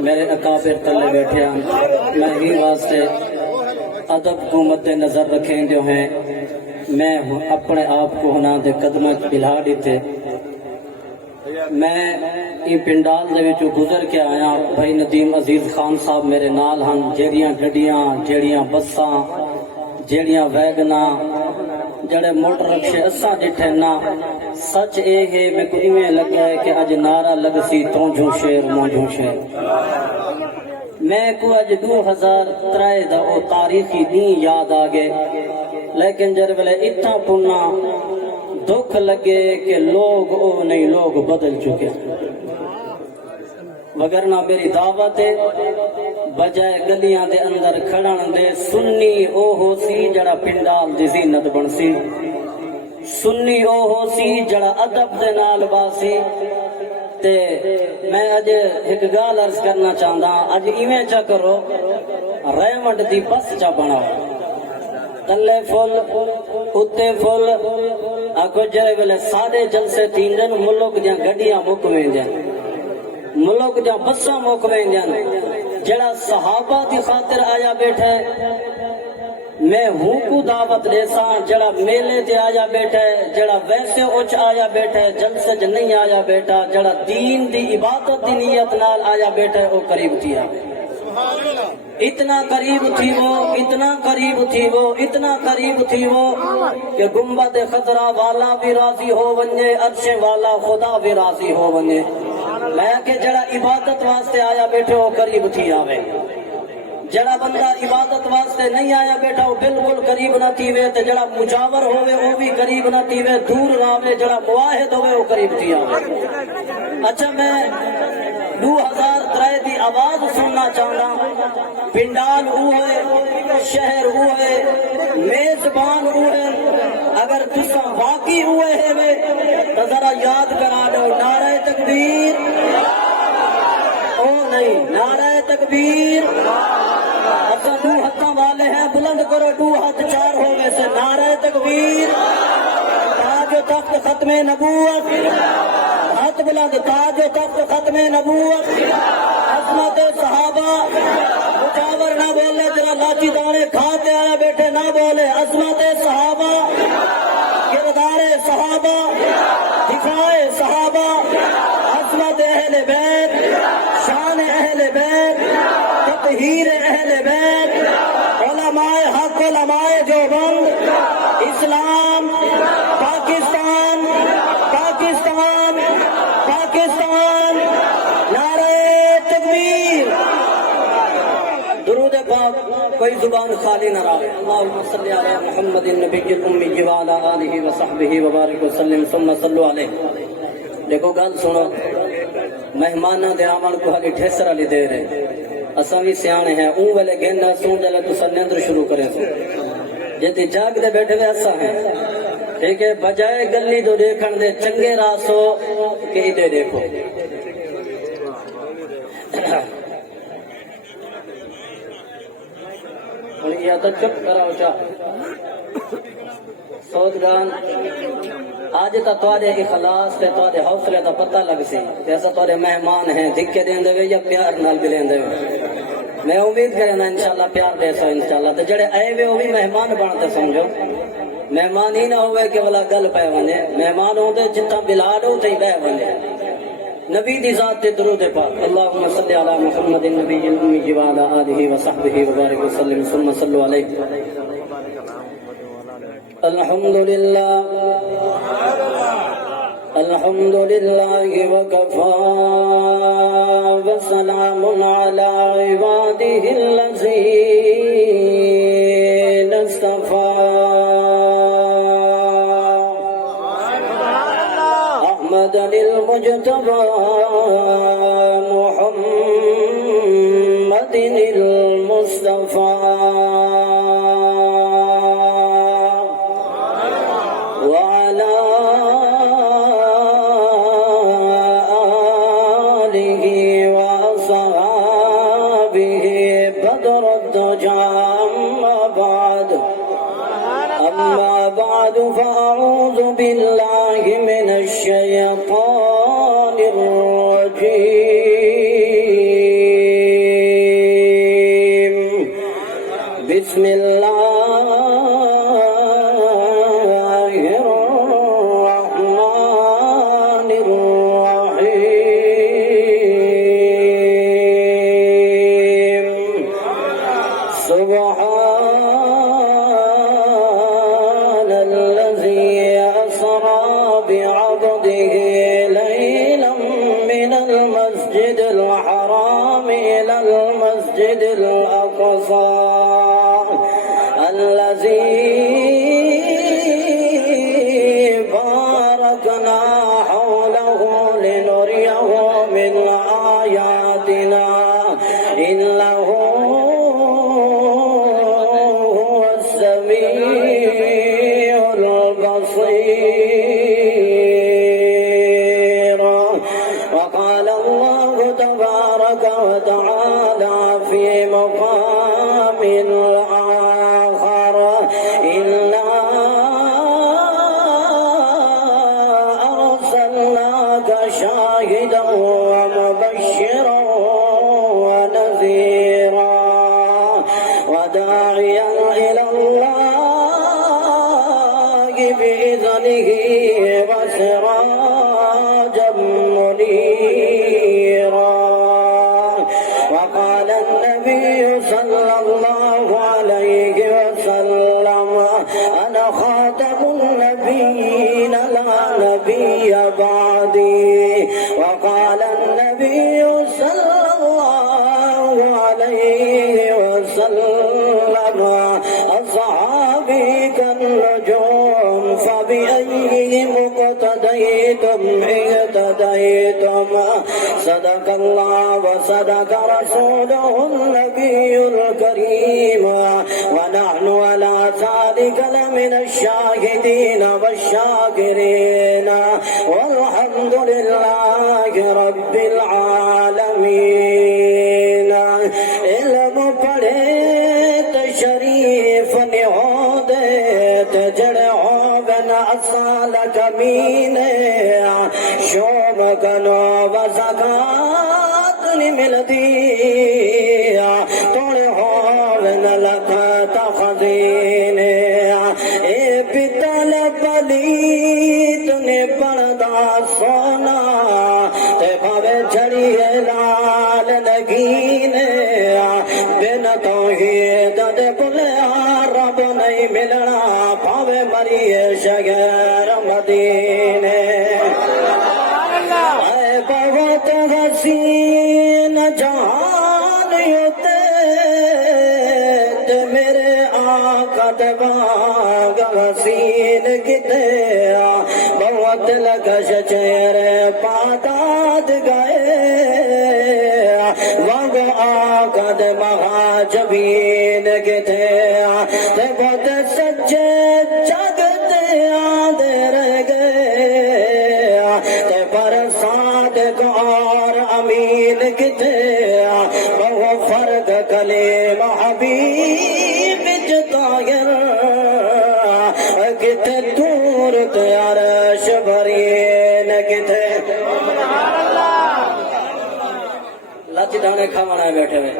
میرے اکابر تلے بیٹھے ہیں، میں ہی واسطے ادب کو مد نظر رکھیں جو ہیں میں اپنے آپ کو ہونا دے قدمہ بلا دیتے میں یہ پنڈال دے وچوں گزر کے آیا بھائی ندیم عزیز خان صاحب میرے نال ہن جیڑیاں گڈیاں جیڑیاں بساں جیڑیاں ویگناں جڑے موٹر رکشے اساں ڈٹھے نا سچ اے ہے میں کو ایویں لگا ہے کہ اج نعرہ لگسی تونجوں شیر مونجوں شیر میں کو اج 2003 دا او تاریخی دن یاد آ گئے لیکن جر ویلے اتنا پنا دکھ لگے کہ لوگ او نہیں لوگ بدل چکے وگرنہ میری دعوت ہے بجائے گلیاں دے اندر کھڑن دے سنی او ہو سی جڑا پنڈال دی زینت بن سی سنی او ہو سی جڑا ادب دے نال باسی تے میں اج ایک گال عرض کرنا چاہتا اج ایویں چا کرو ریمنڈ دی بس چا بناؤ تلے فل اتے فل آکو جائے ویلے سارے جلسے تین دن ملک دیاں گڈیاں مکویں جائیں ملک دیاں بساں مکویں جائیں جڑا صحابہ دی خاطر آیا بیٹھے میں ہوں کو دعوت دے ساں جڑا میلے تے آیا بیٹھا ہے جڑا ویسے اچ آیا بیٹھا ہے جلسے ج نہیں آیا بیٹھا جڑا دین دی عبادت دی نیت نال آیا بیٹھا ہے وہ قریب تھیا اتنا قریب تھی وہ اتنا قریب تھی وہ اتنا قریب تھی وہ کہ گنبد خضرا والا بھی راضی ہو ونجے عرش والا خدا بھی راضی ہو ونجے میں کہ جڑا عبادت واسطے آیا بیٹھے وہ قریب تھی آوے جڑا بندہ عبادت واسطے نہیں آیا بیٹھا وہ بالکل قریب نہ تھیوے تے جڑا مجاور ہوئے وہ بھی قریب نہ تھیوے دور راوے جڑا مواحد ہوئے وہ قریب تھی آوے اچھا میں 2003 دی آواز سننا چاہنا پنڈال ہوئے شہر ہوئے میزبان ہوئے اگر تسا واقعی ہوئے ہے تو ذرا یاد کرا دو نعرہ تکبیر او نہیں نعرہ تکبیر اچھا 2 ہاتھاں والے ہیں بلند کرو 2 ہاتھ 4 ہوئے سے نعرہ تکبیر تاج و تخت ختم نبوت ہاتھ بلند تاج و تخت ختم نبوت عظمت صحابہ مجاور نہ بولے جرا لاچی دانے کھاتے آیا بیٹھے نہ بولے عظمت صحابہ کردار صحابہ دفاع صحابہ عظمت اہل بیت شان اہل بیت تطہیر اہل بیت علماء حق علماء دیوبند اسلام پاکستان پاکستان پاکستان نعرہ تکبیر درود پاک کوئی زبان خالی نہ رہے اللہم صلی علی محمد النبی الامی وعلی آلہ وصحبہ وبارک وسلم ثم صلو علیہ دیکھو گل سنو مہمانہ دے عمل کو حالی ٹھیسر علی دے رہے اساں بھی سیانے ہیں اون ویلے گیندا سون جلے تو سنندر شروع کرے سو جتے جاگ دے بیٹھے ہوئے اساں ہیں ٹھیک ہے بجائے گلی تو دیکھن دے چنگے راسو کہ ادھے دیکھو اور یہ تو چپ کراؤ چاہ سودگان آج تا توارے اخلاص تے توارے حوصلے دا پتہ لگ سی ایسا توارے مہمان ہیں دھکے دیں دے یا پیار نال بھی لیں دے میں امید کرنا انشاءاللہ پیار دے سو انشاءاللہ تو جڑے آئے ہوئے وہ بھی مہمان بنتے سمجھو مہمان ہی نہ ہوئے کہ والا گل پہ ونے مہمان ہوندے جتنا بلاد ہو تے بہ ونے نبی دی ذات تے درود پاک اللہم صلی علی محمد النبی الامی وعلی آلہ وصحبہ وبارک وسلم ثم صلو علیہ الحمدللہ الحمدللہ وکفا وسلام علی عبادہ الذین اصطفی احمد للمجتبى محمد المصطفى وعلى آله بسم الله الرحمن الرحيم سبحان الذي أسرى بعبده ليلا من المسجد الحرام إلى المسجد الأقصى الذي باركنا حوله لنريه من آياتنا إنه هو السميع البصير. وقال الله تبارك وتعالى في مقام آخر إنا أرسلناك شاهدا ومبشرا ونذيرا وداعيا إلى الله بإذنه وسراجا منيرا. وقال النبي صلى الله عليه وسلم أنا خاتم النبيين لا نبي بعدي. وقال النبي صلى الله عليه وسلم أصحابي كالنجوم فبأيهم اقتديتم اهتديتم. صدق الله وصدق رسوله النبي الكريم ونحن على ذلك لمن الشاهدين والشاكرين والحمد لله رب العالمين. علم پڑھے تشریف نہودے تجڑے ہوگن اصال کمینے شوم کنو وزکات نہیں ملتی توڑے ہوگن لکھت خزینے اے پتل پلیت نے پردہ سونا تے بھاوے جھڑیے لال نگینے بن توحید دے بلیا رب نہیں ملنا پاوے مریے شگر مدینے. اے بہت حسین جہان ہوتے تے میرے آقا دے باغ حسین کتے بہت لگش چہرے پاداد گئے وگ آقا دے مہاجبین کتے تے بہت سچے جگتے آدھے رہ گئے تے پر صادق اور امین کتے بہت فرق کلیم حبیب جتاگر کتے دور تیار شبرین کتے لچ دانے کھوانا بیٹھے ہوئے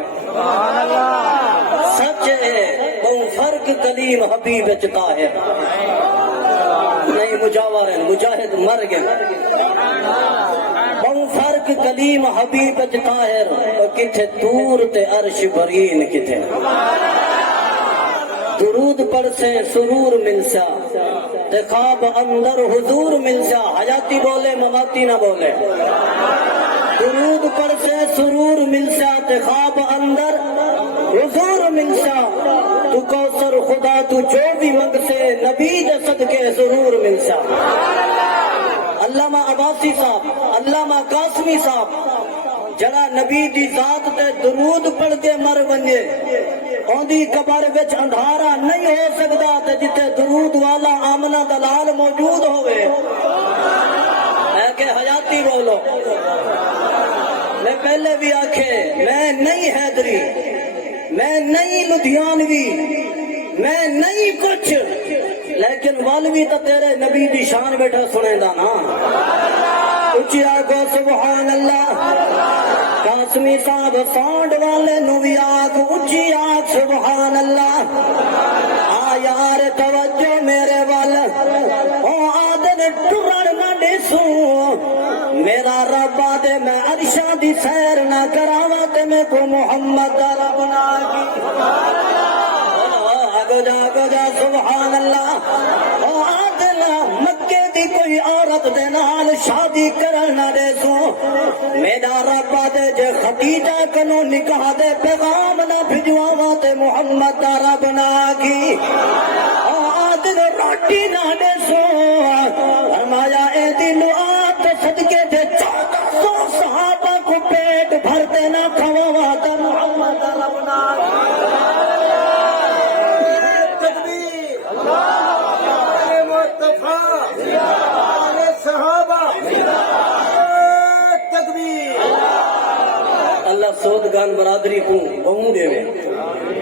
سچ ہے بہت فرق کلیم حبیب جتاگر نہیں مجاور ہیں مجاہد مر گئے بہت فرق کلیم حبیب جتاگر کتے دور تے عرش برین کتے درود پڑھ سے سرور ملسا تے خواب اندر حضور ملسا حیاتی بولے مماتی نہ بولے درود پڑھ سے سرور ملسا تے خواب اندر حضور ملسا تو کوثر خدا تو جو بھی منگ سے نبی دے صدقے ضرور ملسا. علامہ عباسی صاحب علامہ قاسمی صاحب جڑا نبی دی ذات تے درود پڑھ کے مر ونجے اوندی قبر وچ اندھارا نہیں ہو سکدا تے جتے درود والا آمنہ دلال موجود ہوئے ہے کہ حیاتی بولو. میں پہلے بھی آکھے میں نہیں حیدری میں نہیں لدھیانوی میں نہیں کچھ لیکن والوی تو تیرے نبی دی شان بیٹھا سنے دا نا اچھی آگو سبحان اللہ قاسمی صاحب ساؤنڈ والے نو بھی آگ اچھی آگ سبحان اللہ آ یار توجہ میرے وال او آدن ٹرن نہ ڈسو میرا رب آدے میں عرشاں دی سیر نہ کراوا تے میں کو محمد دا رب نہ کی آگو جا سبحان اللہ او آدن مکے دی کوئی عورت دے نال شادی کرنا دے سو میرا رب دے جے خدیجہ کنو نکاح دے پیغام نہ بھجواوا تے محمد دا رب نہ کی آدن روٹی نہ دے سو فرمایا اے دل آت صدقے دے 1400 صحابہ کو پیٹ بھرتے نہ کھواوا تے محمد دا رب نہ اللہ سودگان برادری کو بہو دے وے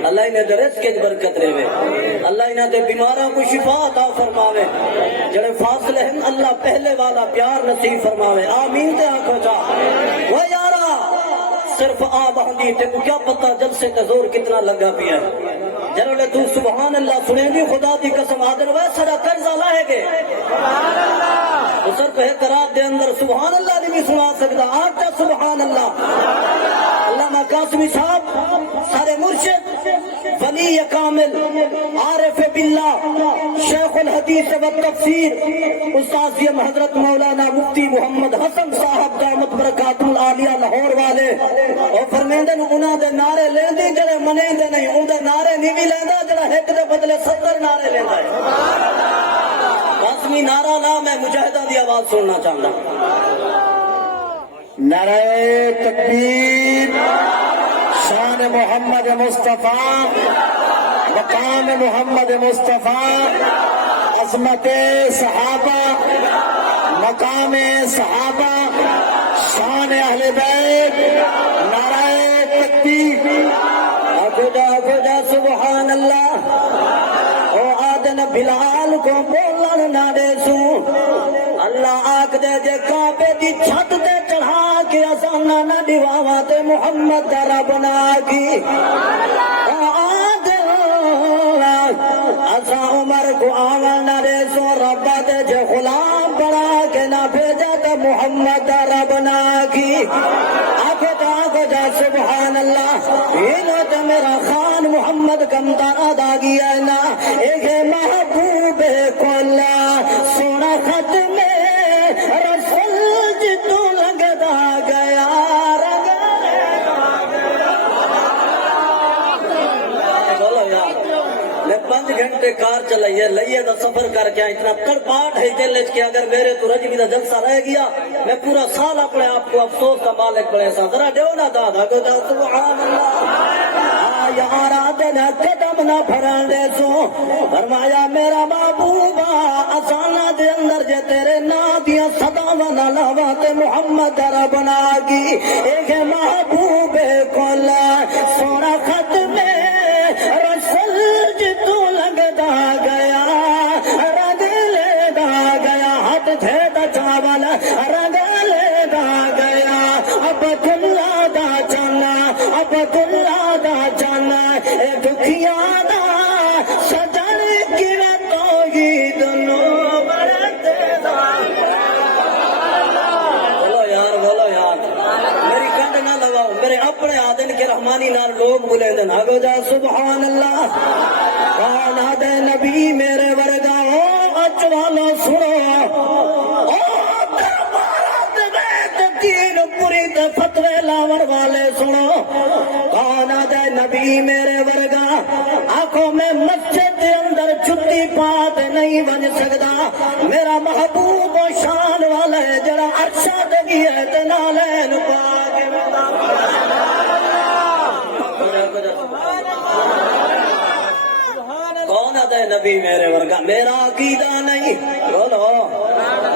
اللہ انہیں دے رزق کے برکت رہے وے اللہ انہیں دے بیماراں کو شفا عطا فرماوے جڑے فاصلے ہیں اللہ پہلے والا پیار نصیب فرماوے آمین تے آنکھو جا وہ یارا صرف بہندی تے کو کیا پتہ جلسے کا زور کتنا لگا پیا جنہوں تو سبحان اللہ سنیں گی خدا دی قسم آدر ویسا قرضہ لائے گے سر پہ قرار دے اندر سبحان اللہ دی بھی سنا سکتا آپ کا سبحان اللہ علامہ قاسمی صاحب سارے مرشد ولی کامل عارف باللہ شیخ الحدیث و تفسیر استاذ حضرت مولانا مفتی محمد حسن صاحب دامت برکات العالیہ لاہور والے اور فرمیندے انہاں دے نعرے لیندے جڑے منیندے نہیں ان دے نعرے نہیں بھی لیندا جڑا ایک دے بدلے 70 نعرے لیندا ہے قاسمی نعرہ لا میں مجاہدہ دی آواز سننا چاہتا نعرہ تکبیر شان محمد مصطفیٰ مقام محمد مصطفیٰ عظمت صحابہ مقام صحابہ شان اہل بیت نعرہ تکبیر خدا سبحان اللہ او آدن بلال کو بولن نہ دے سو اللہ آگ دے جے کعبے دی چھت تے چڑھا کے اسانا نہ دیواوا تے محمد دا رب نہ کی او آدن اسا عمر کو آون نہ دے سو رب دے جے غلام بڑا کے نہ بھیجا تے محمد دا رب نہ کی آگو جا سبحان اللہ یہ تو میرا خان محمد کمتا ادا گیا نا ایک محبوب کولا سونا خط میں رسول جتو لگتا گیا بولو یار میں 5 گھنٹے کار چلائیے لئیے دا سفر کر کے اتنا تڑپاٹ ہے دل کہ اگر میرے تو رجوی دا جلسہ رہ گیا میں پورا سال اپنے آپ کو افسوس کا مالک بڑے سا ذرا دیو نا دادا کو دا سبحان اللہ یار آدھنا قدم نہ پھران دے سو فرمایا میرا محبوبہ اسانا دے اندر جے تیرے نا دیا صداوہ نہ لہوا تے محمد رب نا کی ایک محبوب کولا سونا خط میں رسول جتو لگتا گیا رگ لے دا گیا ہاتھ تھے دا چاول رگ لے دا گیا اب دلہ دا جانا اب دلہ دا جانا اے دکھیاں دا سجن گرا تو ہی دنوں برتے دا بولو یار میری کنڈ نہ لگاؤ میرے اپنے آدن کے رحمانی نال لوگ بلے دن آگو جا سبحان اللہ کون آدھے نبی میرے ورگا ہو اچوالو سنو دین پوری تے فتوے لاور والے سنو کون آدھے نبی میرے ورگا آنکھوں میں مسجد دے اندر چھٹی پات نہیں بن سکتا میرا محبوب و شان والا ہے جڑا عرشہ دگی ہے تے نالین پاک کون آدھے نبی میرے ورگا میرا عقیدہ نہیں بولو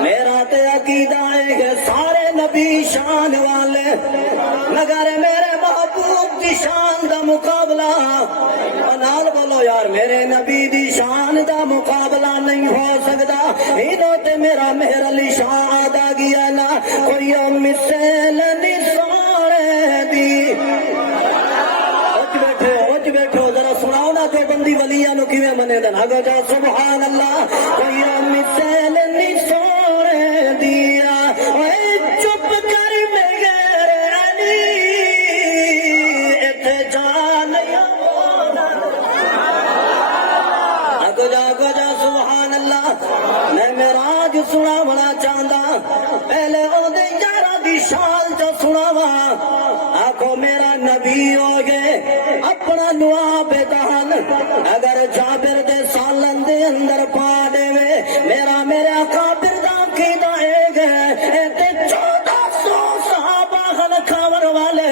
میرا تے عقیدہ ہے کہ سارے نبی شان والے مگر میرے محبوب دی شان دا مقابلہ نال بولو یار میرے نبی دی شان دا مقابلہ نہیں ہو سکتا ہیدو تے میرا مہر علی شان آدھا گیا نا کوئی مثل نہیں سارے دی دی ولیاں نو کیویں منے دن اگو جا سبحان اللہ کوئی مثال نہیں سونے دیا اے چپ کر میرے علی ایتھے جان اگو جا سبحان اللہ میں معراج سنا بڑا چاہندا پہلے او دے یارا دی شان جو سناوا آکھو میرا نبی ہو گئے اپنا لعاب دہن اگر جابر دے سالن دے اندر پا دے وے میرے اکابر دا کی دائے گئے تے 1400 صحابہ خل کھاور والے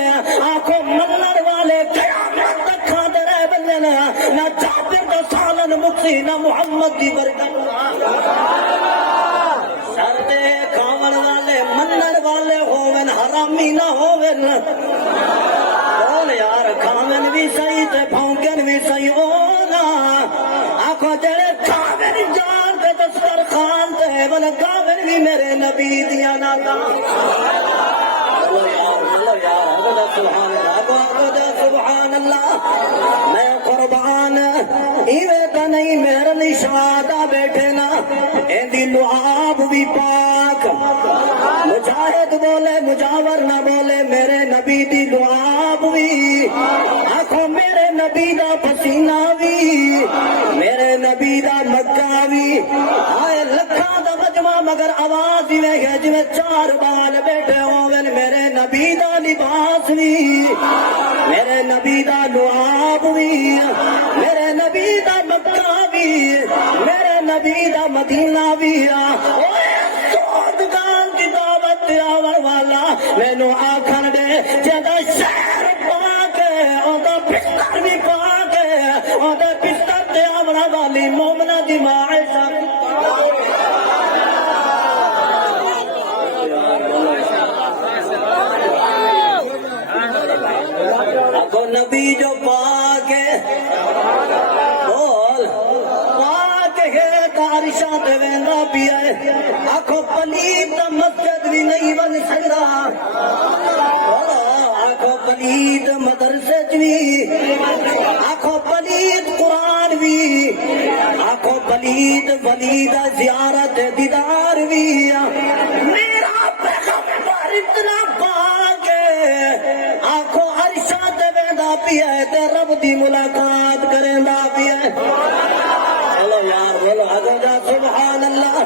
آکھو منر والے قیامت تک کھاتے رہ بلے نہ جابر دا سالن مکسی نہ محمد دی برکت سردے کھاور والے منر والے ہوون حرامی نہ ہوون بول یار کھاون بھی صحیح تے بھونکن بھی صحیح ہونا آنکھوں جڑے کھاون جان دے دستر خان تے بول کھاون بھی میرے نبی دیا ناتا بولو یار سبحان اللہ سبحان اللہ میں قربان ایوے تا نہیں میرے لی شہادہ بیٹھے نا ایندی لعاب بھی پاک مجاہد بولے مجاور نہ بولے میرے نبی دی لعاب بھی آنکھوں میرے نبی دا پسینہ بھی میرے نبی دا مکہ بھی آئے لکھا دا مجمع مگر آواز ہی میں گیا جو 4 بال بیٹھے ہوئے میرے نبی دا لباس بھی میرے نبی دا لعاب بھی میرے نبی دا مکہ بھی میرے نبی دا مدینہ بھی دکان کی دعوت آور والا مینو آخر دے جدا شہر پا کے اودا بستر بھی پا کے اودا بستر تے آور والی مومنہ دی ماں عائشہ تو نبی جو پاک ہے بول پاک ہے تارشاں تے ویندا پیا ہے آکھو پلید مسجد بھی نہیں بن سکدا آکھو پلید مدرسے بھی آکھو پلید قرآن بھی آکھو پلید ولیدہ زیارت دیدار بھی میرا پیغمبر اتنا پاک ہے آکھو عرشاں تے ویندا پیا ہے تے رب دی ملاقات کریندا پیا ہے بولو یار بولو اگو جا سبحان اللہ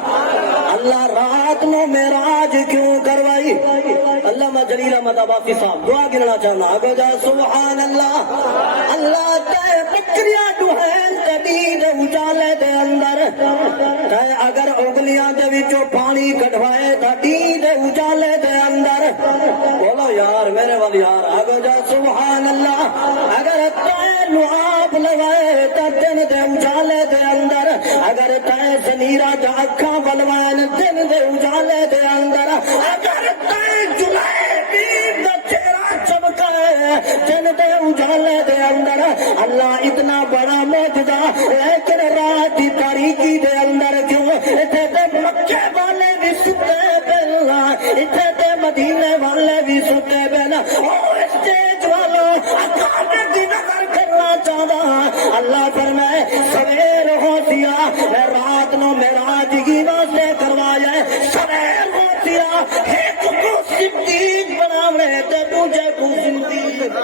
اللہ رات نو معراج کیوں کروائی علامہ جلیل احمد عباسی صاحب دعا گننا چاہنا اگو جا سبحان اللہ اللہ تے بکریاں ڈوہین تے دین اجالے دے اندر تے اگر اگلیاں دے وچوں پانی کڈوائے تے دین اجالے دے اندر بولو یار میرے وال یار اگو جا سبحان اللہ اگر تے لعاب لوائے تے دن دے اجالے دے اندر اگر تے زنیرہ دا اکھاں بلوائن دن دے اجالے دے اندر اگر تے جلیبی دا چہرہ چمکائے دن دے اجالے دے اندر اللہ اتنا بڑا معجزہ لیکن رات دی تاریکی دے اندر کیوں اتھے تے مکے والے بھی ستے بلنا اتھے تے مدینے والے بھی ستے بلنا اور اسٹیج والوں اکابر دی نظر کرنا چاہتا اللہ فرمائے سویر ہو دیا میں رات نو معراج کی واسطے کروایا سویر ہو دیا ایک کو صدیق بناونے تے دوجے کو صدیق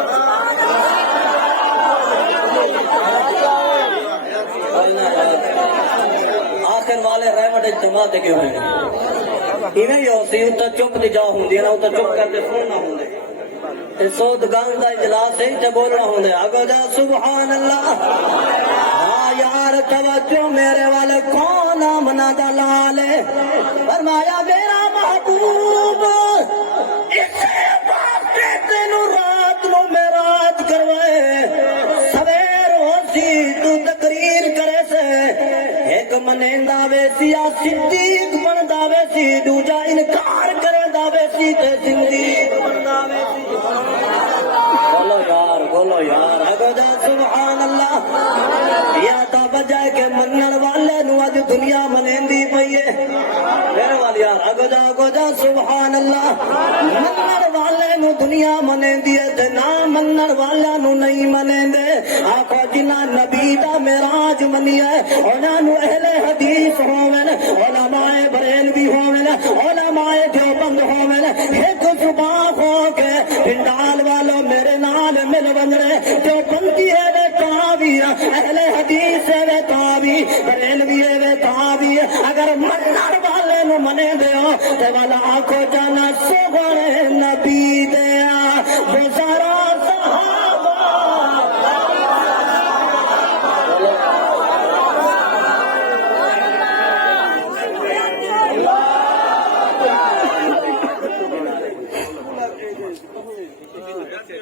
آخر والے رحمت اجتماع دے کے ہوئے ایویں ہی ہوسی اتنا چپ دی جا ہوں نا اتنا چپ کر کے سننا ہوں سود گان دا اجلاس ہے تے بولنا ہوں اگو جا سبحان اللہ ہاں یار توجہ میرے والے کون آمنا دلال ہے فرمایا میرا محبوب اسے واسطے تینوں رات نو معراج کروائے سویر ہوسی تو تقریر کرے سے ایک منیندا ویسی صدیق بندا ویسی دوجا انکار کریندا ویسی تے صدیق بندا ویسی بولو یار اگو جا سبحان اللہ یا تا بجائے کہ منن والے نو اج دنیا منیندی پئی ہے میرے وال یار اگو جا سبحان اللہ منن والے نو دنیا دنیا منیندی ہے تے نہ منن والیاں نو نہیں منیندے آقا جنہاں نبی دا معراج منیا انہاں نو اہل حدیث ہوون علماء بریلوی ہوون علماء دیوبند ہوون ایک زبان ہو کے پنڈال والو میرے نال مل ونجے دیوبندی ہے تابی اہل حدیث ہے تابی بریلوی ہے تابی اگر منن والے نو منے دیو تے والا آنکھو جانا سوگڑے نبی دیا گزارا صحابہ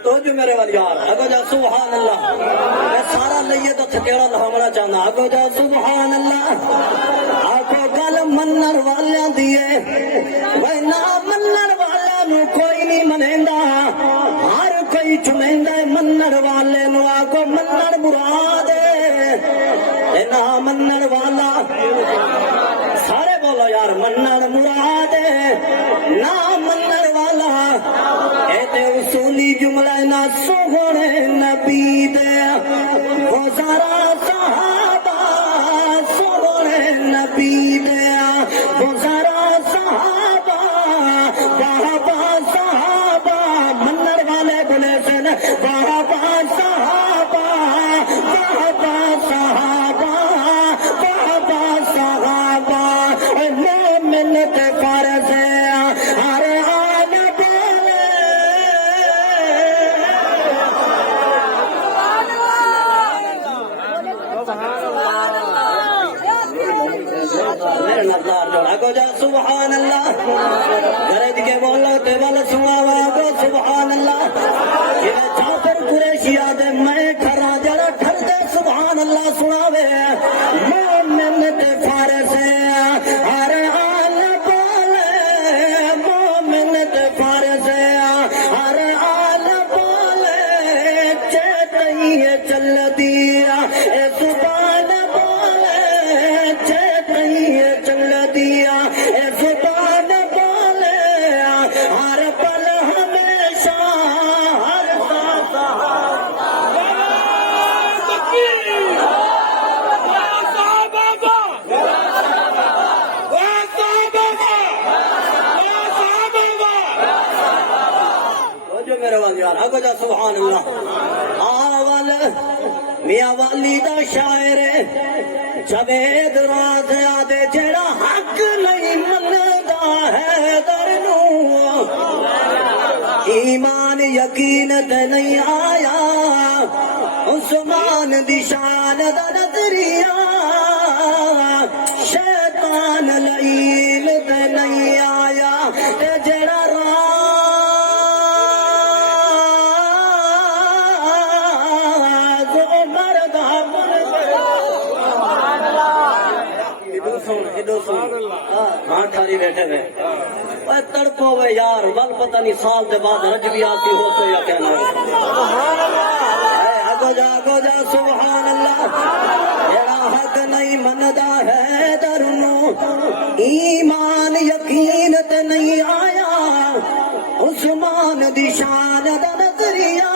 تو جو میرے والی یار اگو جا سبحان اللہ میں سارا لئیے تو تھکیڑا لہمنا چاہنا اگو جا سبحان اللہ آگو گل منن والیاں دیئے وے نہ منن والیاں نو کوئی نہیں منیندا ہر کوئی چنیندا منن والے نو آگو منن مراد اے نہ منن والا سارے بولو یار منن مراد نہ منن والا اے تے اصولی جملہ نہ سوہنے نبی دے گزارا صحابہ سوہنے نبی دے گزارا صحابہ بابا صحابہ منن والے بولے سن بابا صحابہ بابا صحابہ بابا صحابہ مومن تے فرض ہر آن بولے میرے نظار جوڑا کو جا سبحان اللہ گرد کے بولو تے بل سواوا کو سبحان اللہ یہ جعفر قریشی آدھے میں کھرا جڑا ٹھر دے سبحان اللہ سناوے مومن تے فارس ہر آل بولے مومن تے فارس ہر آل بولے چیتئی چل دیا اے زبان بولے چیتئی چل دیا اے زبان بولے ہر پل ہمیشہ ہر جو میرے والی یار اگو جا سبحان اللہ آوال میاں والی دا شاعر جوید راز آدھے جڑا حق نہیں مندا ہے درنو ایمان یقین تے نہیں آیا عثمان دی شان دا نظریہ شیطان لعین تے نہیں آیا تے جڑا بیٹھے ہوئے تڑپو وے یار ول پتہ نہیں سال دے بعد رجبی آتی ہو تو یا کیا نہ اگو جا سبحان اللہ جڑا حق نہیں مندا ہے درنو ایمان یقین تے نہیں آیا عثمان دی شان دا نظریہ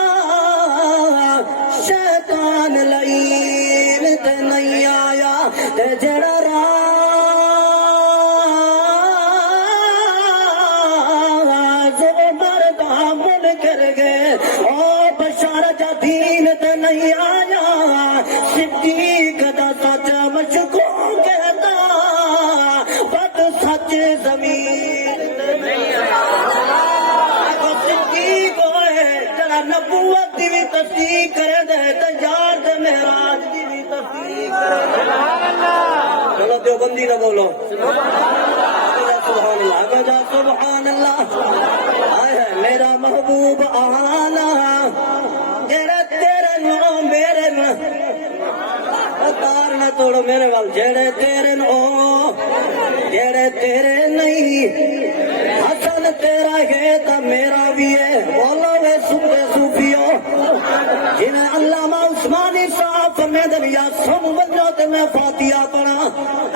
شیطان لعین تے نہیں آیا تے جڑا دین تے نہیں آیا صدیق دا سچ مشکو کہتا بد سچ زمین تے نہیں آیا صدیق ہوئے جڑا نبوت دی بھی تصدیق کرے دے تجار دے معراج دی بھی تصدیق کرے دے چلو دیوبندی نہ بولو سبحان اللہ اگو جا سبحان اللہ آئے میرا محبوب آنا تیرے نو میرے نو تار نہ توڑو میرے وال جڑے تیرے نو جڑے تیرے نہیں حسن تیرا ہے تا میرا بھی ہے بولو وے صوفیو جنہیں علامہ عثمانی صاحب فرمیدے یا سن وجہ تے میں فاتحہ پڑھا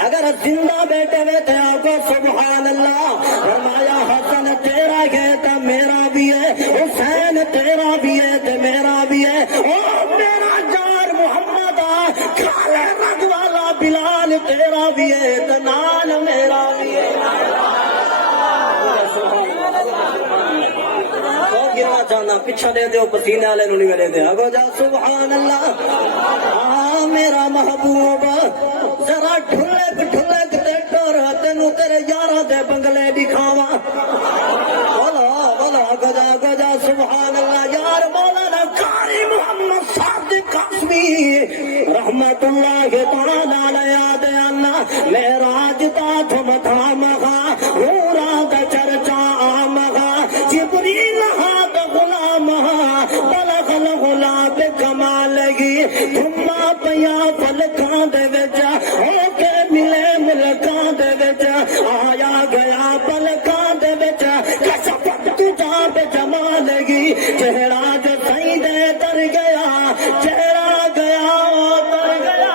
اگر زندہ بیٹھے ہوئے تھے آگو سبحان اللہ فرمایا حسن تیرا ہے تا میرا بھی ہے حسین او میرا جار محمد کالے رنگ والا بلال تیرا بھی ہے تے نال میرا بھی ہے گرنا چاہنا پچھا دے دیو پسینے والے نو نہیں ملے دے اگو جا سبحان اللہ میرا محبوب ذرا ڈھلک ڈھلک تے ٹر تینوں تیرے یاراں دے بنگلے دکھاواں بولا اگو جا سبحان اللہ یار مولانا قاری محمد صادق قاسمی رحمت اللہ تعالی علیہ دے اللہ معراج تا تھم تھام گا نورا دا چرچا عام گا جبریل ہاتھ غلام بلغ الغلام کمال گی تھما پیا فلکاں دے وچ ہو کے ملے ملکاں دے وچ آیا گیا پلکاں دے وچ کشف تجا بے جمال گی چہرہ جو سائیں دے تر گیا چہرہ گیا تر گیا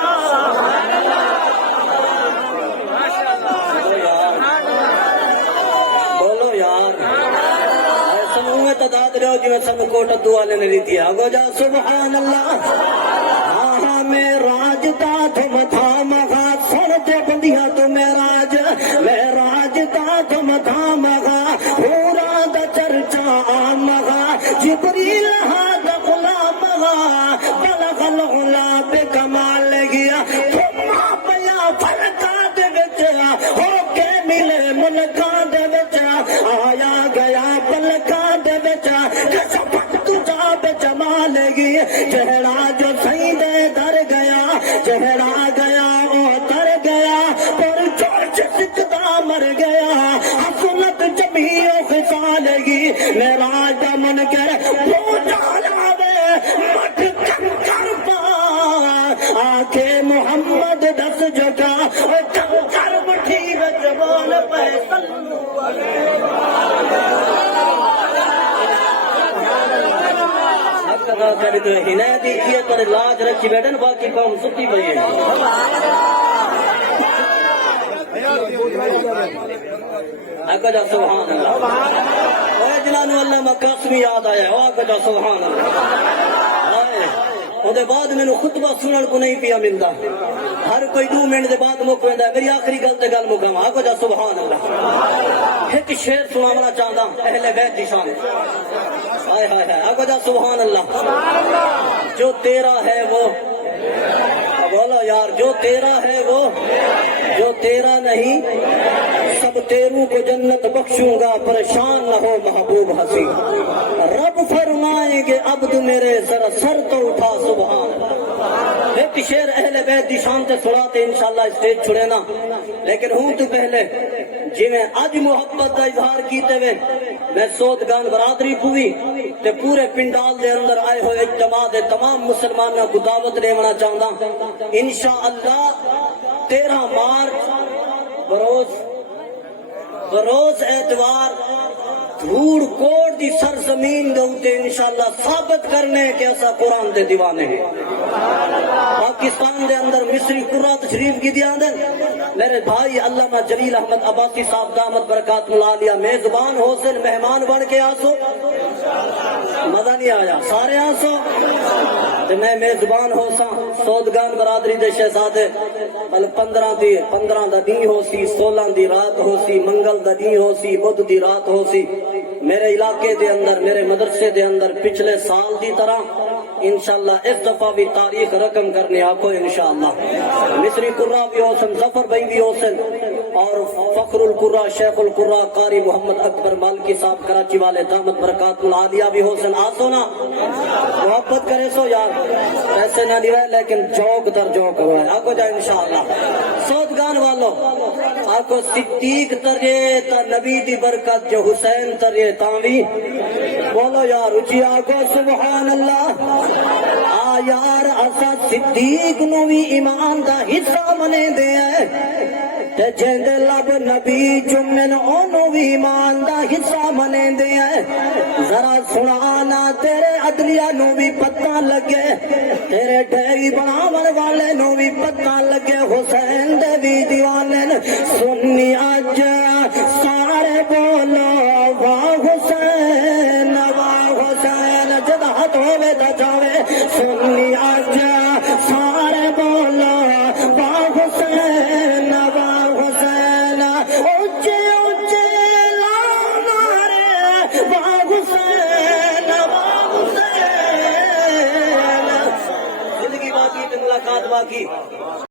بولو یار ایسا منہ میں تعداد رہو جو سب کوٹ دعالے نے لیتی ہے اگو جا سبحان اللہ میں راج تا تم تھام گا سن تے بندیاں تو میں راج تا تم تھام گا پورا دا چرچا عام گا جبریل ہاتھ غلام گا بلغ الغلام کمال گیا تم پیا فلکا دے وچ ہو کے ملے ملکاں دے وچ آیا گیا پلکاں دے وچ کسب تجا بے جمال گی چہرہ جو سائیں دے در گیا چہرہ گیا او تر گیا پر چوچ سکتا مر گیا حسنت جمیع خصال گی میرا دمن کر پوچھا جاوے مٹ کنکر پا آکھے محمد دس جگہ کنکر مٹھی وچ بول پہ صلو ہنایت یہ پر لاج رکھی بیٹھن باقی قوم ستی پئی ہے آقا جا سبحان اللہ اے جنانو اللہ قاسمی یاد آیا ہے آقا جا سبحان اللہ اودے بعد مینوں خطبہ سنن کو نہیں پیا ملدا ہر کوئی 2 منٹ دے بعد مک ویندا ہے میری آخری گل تے گل مکاواں آقا جا سبحان اللہ ایک شعر سناونا چاہندا اہل بیت دی شان ہائے ہائے ہائے آقا جا سبحان اللہ جو تیرا ہے وہ بولا یار جو تیرا ہے وہ جو تیرا نہیں سب تیروں کو جنت بخشوں گا پریشان نہ ہو محبوب حسین رب فرمائیں گے عبد میرے ذرا سر تو اٹھا سبحان اللہ ایک شعر اہل بیت دی شان تے سناتے انشاءاللہ اسٹیج چھڑے نا لیکن ہوں تو پہلے جی میں اج محبت کا اظہار کیتے ہوئے میں سودگان برادری پوری تے پورے پنڈال دے اندر آئے ہوئے اجتماع دے تمام مسلمانوں کو دعوت دینا چاہتا انشاءاللہ 13 مارچ بروز اتوار دھوڑ کوٹ دی سرزمین دے اوتے انشاءاللہ ثابت کرنے کہ ایسا قرآن دے دیوانے ہیں پاکستان دے اندر مصری قرآن تشریف کی دیا دیں میرے بھائی علامہ جلیل احمد عباسی صاحب دامت برکات ملالیہ میزبان حسین مہمان بن کے آسو مزہ نہیں آیا سارے آسو تو میں میزبان ہو سا سودگان برادری دے شہزادے 15 دا دن ہو سی 16 دی رات ہو سی منگل دا دن ہو سی بدھ دی رات ہو سی میرے علاقے دے اندر میرے مدرسے دے اندر پچھلے سال دی طرح انشاءاللہ اس دفعہ بھی تاریخ رقم کرنے آپ کو انشاءاللہ مصری قرہ بھی حسن ظفر بھائی بھی حسن اور فخر القرہ شیخ القرہ قاری محمد اکبر مالکی صاحب کراچی والے دامت برکات العالیہ بھی حسن آسو نا محبت کرے سو یار ایسے نہ نہیں لیکن جوک در جوک ہوا ہے آپ کو جائے انشاءاللہ سودگان والوں آپ کو صدیق ترے تا نبی دی برکت جو حسین ترے تاوی بولو یار اچھی آگو سبحان اللہ آ یار اسا صدیق نو بھی ایمان دا حصہ منے دے ہے تے جند لب نبی جمن اونو بھی ایمان دا حصہ منے دے ہے ذرا سنانا تیرے عدلیہ نو بھی پتہ لگے تیرے ڈیری بناون والے نو بھی پتہ لگے حسین دے بھی دیوانے سنی اج سارے بولو واہ حسین جد ہاتھ ہوئے دا جاوے سنی آجا سارے بولو واہ حسین واہ حسین اونچے اونچے لاؤ نعرے واہ حسین واہ حسین. زندگی باقی تو ملاقات باقی.